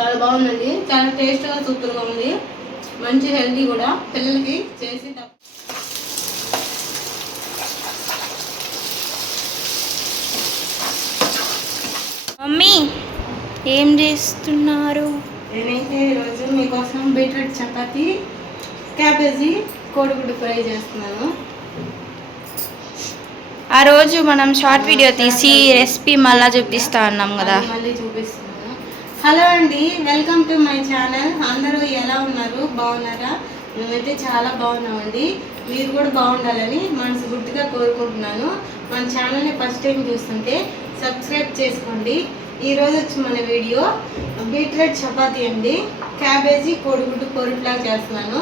చాలా బాగుందండి, చాలా టేస్ట్గా సూపర్గా ఉంది, మంచి హెల్తీ కూడా. పిల్లలకి చేసి మమ్మీ ఏం చేస్తున్నారు? నేనైతే ఈరోజు మీకోసం బీట్రూట్ చపాతి, క్యాబేజీ, కోడిగుడ్డు ఫ్రై చేస్తున్నాను. ఆ రోజు మనం షార్ట్ వీడియో తీసి రెసిపీ మళ్ళీ చూపిస్తా అన్నాం కదా, మళ్ళీ చూపిస్తున్నాను. హలో అండి, వెల్కమ్ టు మై ఛానల్. అందరూ ఎలా ఉన్నారు? బాగున్నారా? మేమైతే చాలా బాగున్నామండి. మీరు కూడా బాగుండాలని మనస్ఫూర్తిగా కోరుకుంటున్నాను. మన ఛానల్ని ఫస్ట్ టైం చూస్తుంటే సబ్స్క్రైబ్ చేసుకోండి. ఈరోజు వచ్చి మన వీడియో బీట్రూట్ చపాతీ అండి, క్యాబేజీ కోడిగుడ్డు పొరుట్లాగా చేస్తున్నాను.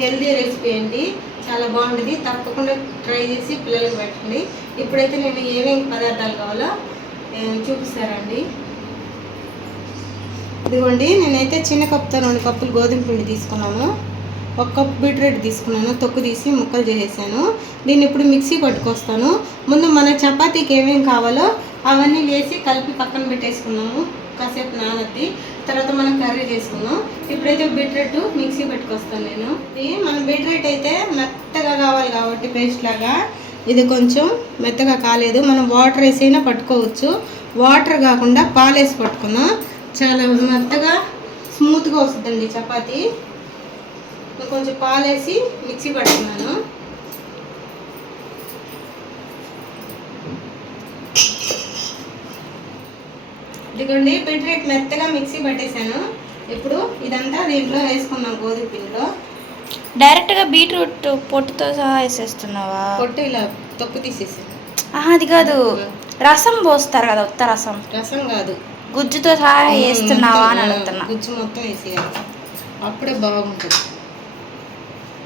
హెల్దీ రెసిపీ అండి, చాలా బాగుంటుంది. తప్పకుండా ట్రై చేసి పిల్లలకు పెట్టండి. ఇప్పుడైతే నేను ఏమేమి పదార్థాలు కావాలో చూపిస్తారండి. ఇదిగోండి, నేనైతే చిన్న కప్పుతో 2 కప్పులు గోధుమ పిండి తీసుకున్నాను. 1 కప్పు బీట్రూట్ తీసుకున్నాను, తొక్కు తీసి ముక్కలు చేసేసాను. దీన్ని ఇప్పుడు మిక్సీ పట్టుకొస్తాను. ముందు మన చపాతీకి ఏమేమి కావాలో అవన్నీ వేసి కలిపి పక్కన పెట్టేసుకున్నాము. కాసేపు నానద్ది, తర్వాత మనం కర్రీ చేసుకున్నాం. ఇప్పుడైతే బీట్రూట్ మిక్సీ పెట్టుకొస్తాను నేను. మన బీట్రూట్ అయితే మెత్తగా కావాలి కాబట్టి పేస్ట్ లాగా, ఇది కొంచెం మెత్తగా కాలేదు. మనం వాటర్ వేసైనా పట్టుకోవచ్చు. వాటర్ కాకుండా పాలు వేసి పట్టుకున్నాం, చాలా మెత్తగా స్మూత్గా వస్తుందండి చపాతీ. కొంచెం పాలు వేసి మిక్సీ పట్టుకున్నాను. ఇదిగోండి, బీట్రూట్ మెత్తగా మిక్సీ పట్టేశాను. ఇప్పుడు ఇదంతా దీంట్లో వేసుకున్నాం గోధుమ పిండిలో. డైరెక్ట్గా బీట్రూట్ పొట్టుతో సహా వేసేస్తున్నావా? పొట్టు ఇలా తొక్కు తీసేసాను. అది కాదు, రసం పోస్తారు కదా, ఉత్త రసం. రసం కాదు, గుజ్జుతో సహా వేస్తున్నావా అని అడుగుతున్నా. గుజ్జు మొత్తం వేసేయాలి, అప్పుడే బాగుంటుంది.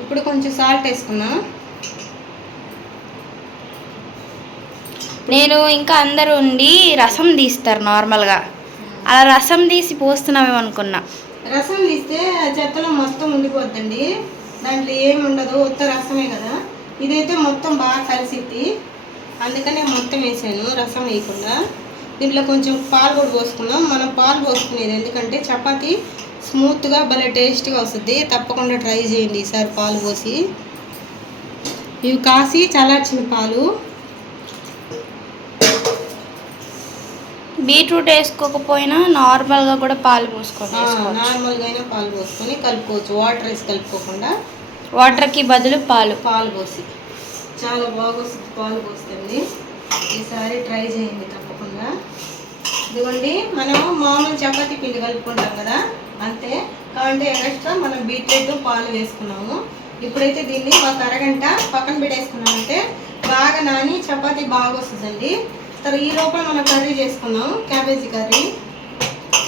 ఇప్పుడు కొంచెం సాల్ట్ వేసుకున్నాం. నేను ఇంకా అందరూ ఉండి రసం తీస్తారు నార్మల్గా, అలా రసం తీసి పోస్తున్నామేమో అనుకున్నా. రసం తీస్తే చెత్తలో మొత్తం ఉండిపోద్దండి, దాంట్లో ఏమి ఉండదు, ఉత్త రసమే కదా. ఇదైతే మొత్తం బాగా కలిసిద్ది, అందుకనే మొత్తం వేసాను రసం వేయకుండా. దీంట్లో కొంచెం పాలు కూడా పోసుకున్నాం. మనం పాలు పోసుకునేది ఎందుకంటే చపాతీ స్మూత్గా భలే టేస్ట్గా వస్తుంది. తప్పకుండా ట్రై చేయండి ఈసారి పాలు పోసి. ఇవి కాసి చల్లార్చిన పాలు. బీట్రూట్ వేసుకోకపోయినా నార్మల్గా కూడా పాలు పోసుకోండి. నార్మల్గా అయినా పాలు పోసుకొని కలుపుకోవచ్చు, వాటర్ వేసి కలుపుకోకుండా. వాటర్కి బదులు పాలు పోసి చాలా బాగా వస్తుంది పాలు పోస్తుంది. ఈసారి ట్రై చేయండి తప్పకుండా. ఇదిగోండి, మనము మామూలు చపాతీ పిండి కలుపుకుంటాం కదా, అంతే. కాబట్టి ఎక్స్ట్రా మనం బీట్రూట్ పాలు వేసుకున్నాము. ఇప్పుడైతే దీన్ని ఒక అరగంట పక్కన పెట్టేసుకున్నామంటే బాగా నాని చపాతీ బాగా వస్తుందండి. తర్వాత ఈ లోపల మనం కర్రీ చేసుకున్నాం, క్యాబేజీ కర్రీ.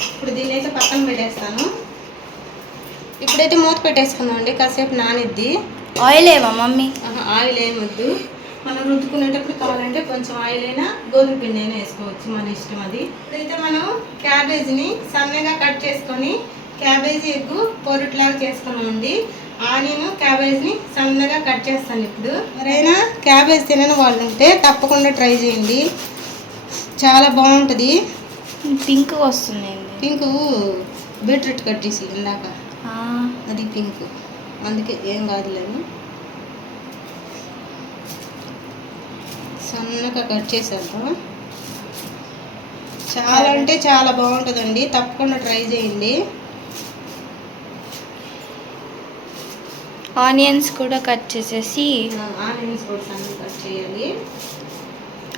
ఇప్పుడు దీన్ని అయితే పక్కన పెట్టేస్తాను. ఇప్పుడైతే మూత పెట్టేసుకున్నాం అండి, కాసేపు నానిద్ది. ఆయిల్ ఏమా మమ్మీ? ఆయిల్ ఏమొద్దు, మనం రుద్దుకునేటప్పుడు కావాలంటే కొంచెం ఆయిల్ అయినా గోధుమ పిండి అయినా వేసుకోవచ్చు, మన ఇష్టం అది. ఇప్పుడైతే మనం క్యాబేజీని సన్నగా కట్ చేసుకొని క్యాబేజీ ఎగ్గు పొరుట్లాగా చేసుకున్నామండి. ఆనియన్ క్యాబేజ్ని సన్నగా కట్ చేస్తాను. ఇప్పుడు ఎవరైనా క్యాబేజ్ తినని వాళ్ళు ఉంటే తప్పకుండా ట్రై చేయండి, చాలా బాగుంటుంది. పింక్ వస్తుంది. పింక్ బీట్రూట్ కట్ చేసి ఇందాక, అది పింక్, అందుకే ఏం కాదులేను. సన్నగా కట్ చేసేద్దాం. చాలా అంటే చాలా బాగుంటుందండి, తప్పకుండా ట్రై చేయండి. ఆనియన్స్ కూడా కట్ చేసేసి, ఆనియన్స్ కూడా సన్నగా కట్ చేయాలి.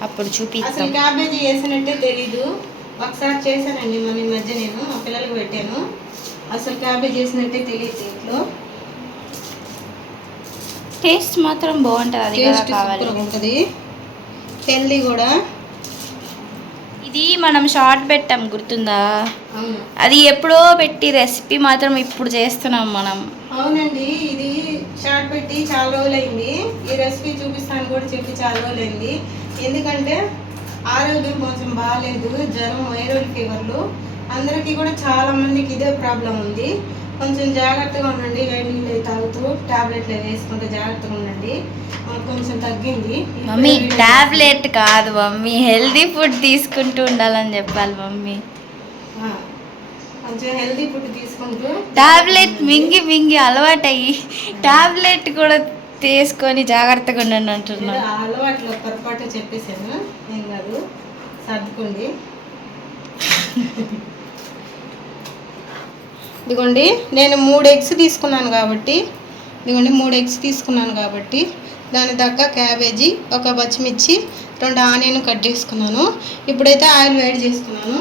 అప్పుడు చూపిస్తాం. అసలు క్యాబేజీ వేసినట్టే తెలీదు. ఒకసారి చేశానండి మన మధ్య, నేను మా పిల్లలకు పెట్టాను. అసలు క్యాబేజీ వేసినట్టే తెలియదు. దీంట్లో టేస్ట్ మాత్రం బాగుంటుంది, టేస్ట్ సూపర్గా ఉంటుంది, హెల్దీ కూడా. ఇది మనం షార్ట్ పెట్టాం గుర్తుందా? అది ఎప్పుడో పెట్టి రెసిపీ మాత్రం ఇప్పుడు చేస్తున్నాం మనం. అవునండి, ఇది షార్ట్ పెట్టి చాలా రోజులైంది. ఈ రెసిపీ చూపిస్తాను కూడా చెప్పి చాలా రోజులైంది. ఎందుకంటే ఆరోగ్యం కొంచెం బాగాలేదు, జ్వరం, వైరల్ ఫీవర్లు. అందరికీ కూడా చాలా మందికి ఇదే ప్రాబ్లం ఉంది. కొంచెం జాగ్రత్తగా ఉండండి, వేడి నీళ్ళు తాగుతూ టాబ్లెట్లు వేసుకుంటే జాగ్రత్తగా ఉండండి. కొంచెం తగ్గింది మమ్మీ. టాబ్లెట్ కాదు మమ్మీ, హెల్దీ ఫుడ్ తీసుకుంటూ ఉండాలని చెప్పాలి మమ్మీ. కొంచెం హెల్దీ ఫుడ్ తీసుకుంటూ టాబ్లెట్ మింగి మింగి అలవాటయ్యి టాబ్లెట్ కూడా తీసుకొని జాగ్రత్తగా ఉండండి అంటున్నా. ఏదో ఆ అలవాట్లో పొరపాటు చెప్పేసాను, ఏం కాదు, సర్దుకోండి. ఇదిగోండి నేను 3 ఎగ్స్ తీసుకున్నాను కాబట్టి, ఇదిగోండి 3 ఎగ్స్ తీసుకున్నాను కాబట్టి దాని తగ్గ క్యాబేజీ, ఒక పచ్చిమిర్చి, 2 ఆనియన్ కట్ చేసుకున్నాను. ఇప్పుడైతే ఆయిల్ వేడి చేసుకున్నాను.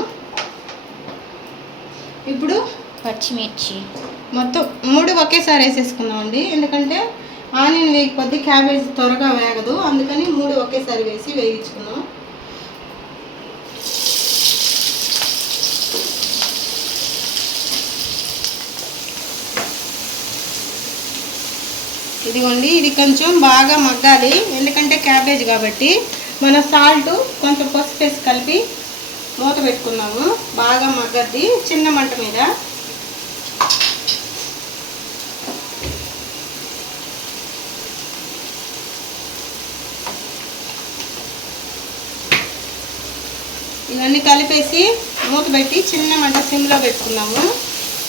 ఇప్పుడు పచ్చిమిర్చి మొత్తం 3 ఒకేసారి వేసేసుకున్నామండి, ఎందుకంటే ఆనియన్ వేయకపోతే క్యాబేజీ త్వరగా వేగదు, అందుకని 3 ఒకేసారి వేసి వేయించుకున్నాం. ఇదిగోండి ఇది కొంచెం బాగా మగ్గాలి, ఎందుకంటే క్యాబేజ్ కాబట్టి. మన సాల్ట్ కొంచెం పసుపు వేసి కలిపి మూత పెట్టుకున్నాము, బాగా మగ్గద్ది చిన్న మంట మీద. ఇవన్నీ కలిపేసి మూత పెట్టి చిన్న మంట సిమ్లో పెట్టుకున్నాము,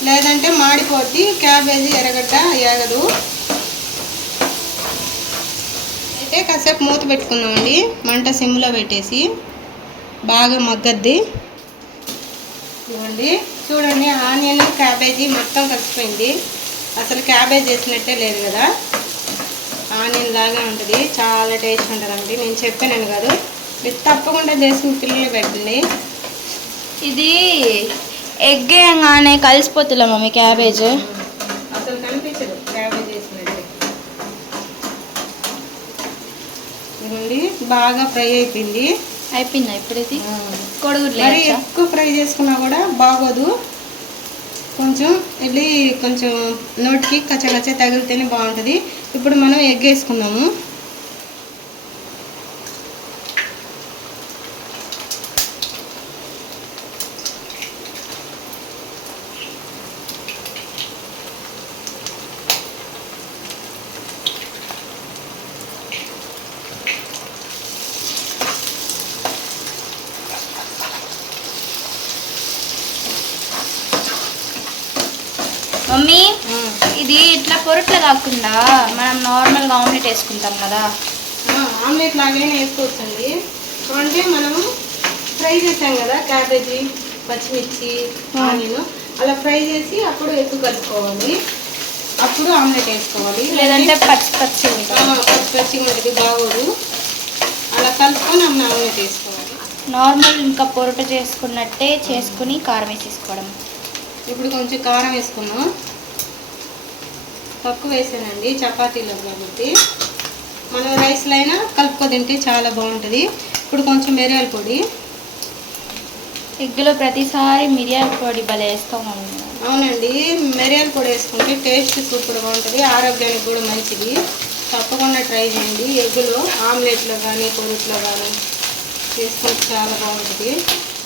లేదంటే మాడిపోద్ది, క్యాబేజీ ఎర్రగడ్డ ఏగదు. అయితే కాసేపు మూత పెట్టుకుందామండి, మంట సిమ్లో పెట్టేసి బాగా మగ్గద్ది. ఇవ్వండి చూడండి, ఆనియన్ క్యాబేజీ మొత్తం కలిసిపోయింది, అసలు క్యాబేజ్ వేసినట్టే లేదు కదా, ఆనియన్ లాగా ఉంటుంది, చాలా టేస్ట్ ఉంటుందండి. నేను చెప్పాను కాదు, మీరు తప్పకుండా చేసుకుని పిల్లలు పెట్టండి. ఇది ఎగ్ వేయగానే కలిసిపోతుందా మమ్మీ క్యాబేజ్? అసలు కనిపించదు క్యాబేజ్ వేసినట్టే. ఇవ్వండి బాగా ఫ్రై అయిపోయింది. అయిపోయిందా ఇప్పుడు? ఇది కొడుగుడ్లు మరి ఎక్కువ ఫ్రై చేసుకున్నా కూడా బాగోదు, కొంచెం వెళ్ళి కొంచెం నోటికి కచ్చ తగిలితేనే బాగుంటుంది. ఇప్పుడు మనం ఎగ్ వేసుకున్నాము. మమ్మీ ఇది ఇట్లా పొరట్లా కాకుండా మనం నార్మల్గా ఆమ్లెట్ వేసుకుంటాం కదా, ఆమ్లెట్ లాగానే వేసుకోవచ్చండి. అంటే మనము ఫ్రై చేసాం కదా క్యాబేజీ, పచ్చిమిర్చి, ఆనియన్, అలా ఫ్రై చేసి అప్పుడు ఎగ్ కలుపుకోవాలి, అప్పుడు ఆమ్లెట్ వేసుకోవాలి. లేదంటే పచ్చి పచ్చి పచ్చిగా ఉంటుంది, బాగోదు. అలా కలుపుకొని ఆమ్లెట్ వేసుకోవాలి. నార్మల్ ఇంకా పొరట చేసుకున్నట్టే చేసుకుని కారం వేసేసుకోవడం. ఇప్పుడు కొంచెం కారం వేసుకున్నాం, తక్కువ వేసానండి చపాతీలో కాబట్టి. మనం రైస్లో అయినా కలుపుకో తింటే చాలా బాగుంటుంది. ఇప్పుడు కొంచెం మిరియాల పొడి, ఎగ్గులో ప్రతిసారి మిరియాల పొడి భలే వేస్తాం. అవునండి, మిరియాల పొడి వేసుకుంటే టేస్ట్ సూపర్గా ఉంటుంది, ఆరోగ్యానికి కూడా మంచిది. తప్పకుండా ట్రై చేయండి. ఎగ్గులో ఆమ్లెట్లో కానీ పొరుట్లో కానీ చేసుకుంటే చాలా బాగుంటుంది.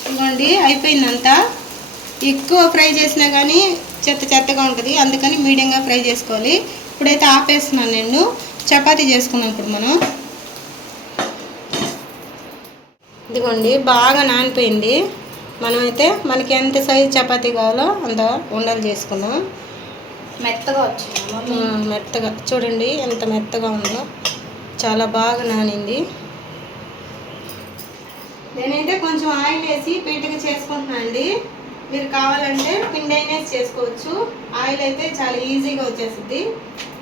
ఇదిగోండి అయిపోయిందంతా. ఎక్కువ ఫ్రై చేసినా కానీ చెత్తగా ఉంటుంది, అందుకని మీడియంగా ఫ్రై చేసుకోవాలి. ఇప్పుడైతే ఆపేస్తున్నాను నేను. చపాతీ చేసుకున్నాం ఇప్పుడు మనం. ఇదిగోండి బాగా నానిపోయింది. మనమైతే మనకి ఎంత సైజు చపాతీ కావాలో అంత ఉండలు చేసుకున్నాం. మెత్తగా వచ్చింది, మెత్తగా చూడండి ఎంత మెత్తగా ఉందో, చాలా బాగా నానింది. నేనైతే కొంచెం ఆయిల్ వేసి పీటగా చేసుకుంటున్నాను అండి. మీరు కావాలంటే పిండి అయినా చేసుకోవచ్చు, ఆయిల్ అయితే చాలా ఈజీగా వచ్చేస్తుంది.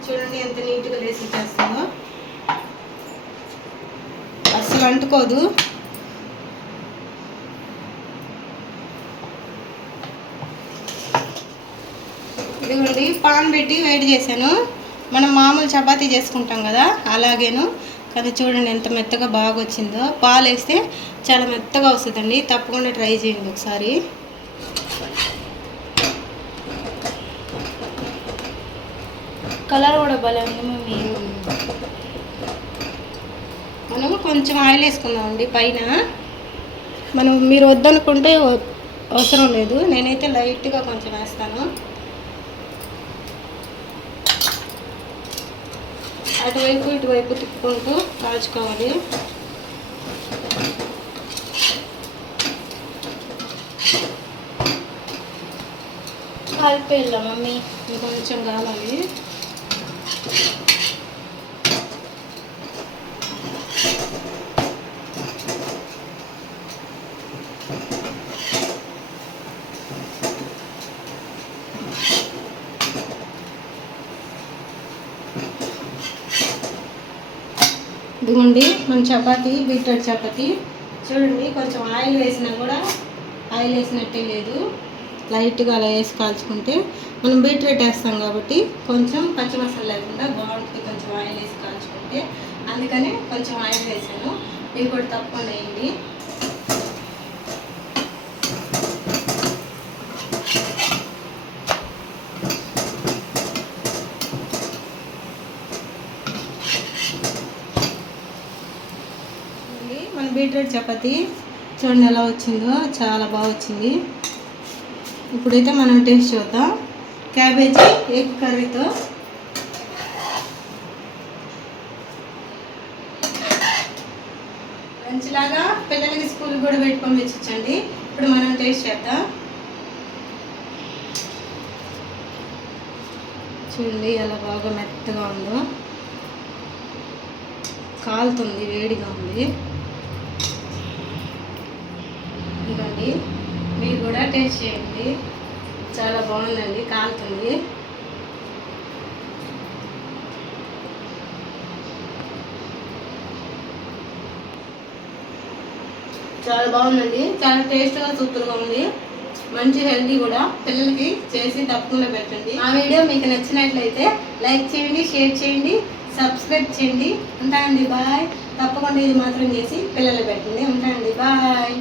చూడండి ఎంత నీట్గా వేసి వచ్చేస్తుందో, అసలు అంటుకోదు. ఇదిగోండి పాన్ పెట్టి వేడి చేశాను, మనం మామూలు చపాతీ చేసుకుంటాం కదా అలాగేను. అది చూడండి ఎంత మెత్తగా బాగా వచ్చిందో. పాలు వేస్తే చాలా మెత్తగా వస్తుందండి, తప్పకుండా ట్రై చేయండి ఒకసారి. కలర్ కూడా భలే ఉంది మమ్మీ. మనం కొంచెం ఆయిల్ వేసుకుందామండి పైన. మీరు వద్దనుకుంటే అవసరం లేదు, నేనైతే లైట్గా కొంచెం వేస్తాను. అటువైపు ఇటువైపు తిప్పుకుంటూ కాల్చుకోవాలి. కలిపేయాల మమ్మీ. ఇంకొంచెం కావాలి. ఇదిగోండి మన చపాతీ, బీట్రూట్ చపాతీ. చూడండి కొంచెం ఆయిల్ వేసినా కూడా ఆయిల్ వేసినట్టే లేదు. లైట్గా అలా వేసి కాల్చుకుంటే మనం బీట్రూట్ వేస్తాం కాబట్టి కొంచెం పచ్చిమసాలా లేకుండా బాగుంటుంది. కొంచెం ఆయిల్ వేసి కాల్చుకుంటే అందుకని కొంచెం ఆయిల్ వేసాను. మీరు కూడా తప్పకుండా వేయండి. మన బీట్రూట్ చపాతీ చూడండి ఎలా వచ్చిందో, చాలా బాగా వచ్చింది. ఇప్పుడైతే మనం టేస్ట్ చూద్దాం. క్యాబేజీ ఎగ్ కర్రీతో లంచ్లాగా పిల్లలకి స్కూల్ కూడా పెట్టి పంపించండి. ఇప్పుడు మనం టేస్ట్ చేద్దాం. చూడండి ఎలా బాగా మెత్తగా ఉందో, కాలుతుంది, వేడిగా ఉంది. ఇదండి, మీరు కూడా టేస్ట్ చేయండి. చాలా బాగుందండి, కాలుతుంది. చాలా బాగుందండి, చాలా టేస్ట్గా సూపర్గా ఉంది. మంచి హెల్తీ కూడా. పిల్లలకి చేసి తప్పకుండా పెట్టండి. ఆ వీడియో మీకు నచ్చినట్లయితే లైక్ చేయండి, షేర్ చేయండి, సబ్స్క్రైబ్ చేయండి. ఉంటానండి, బాయ్. తప్పకుండా ఇది మాత్రం చేసి పిల్లలు పెట్టండి. ఉంటానండి, బాయ్.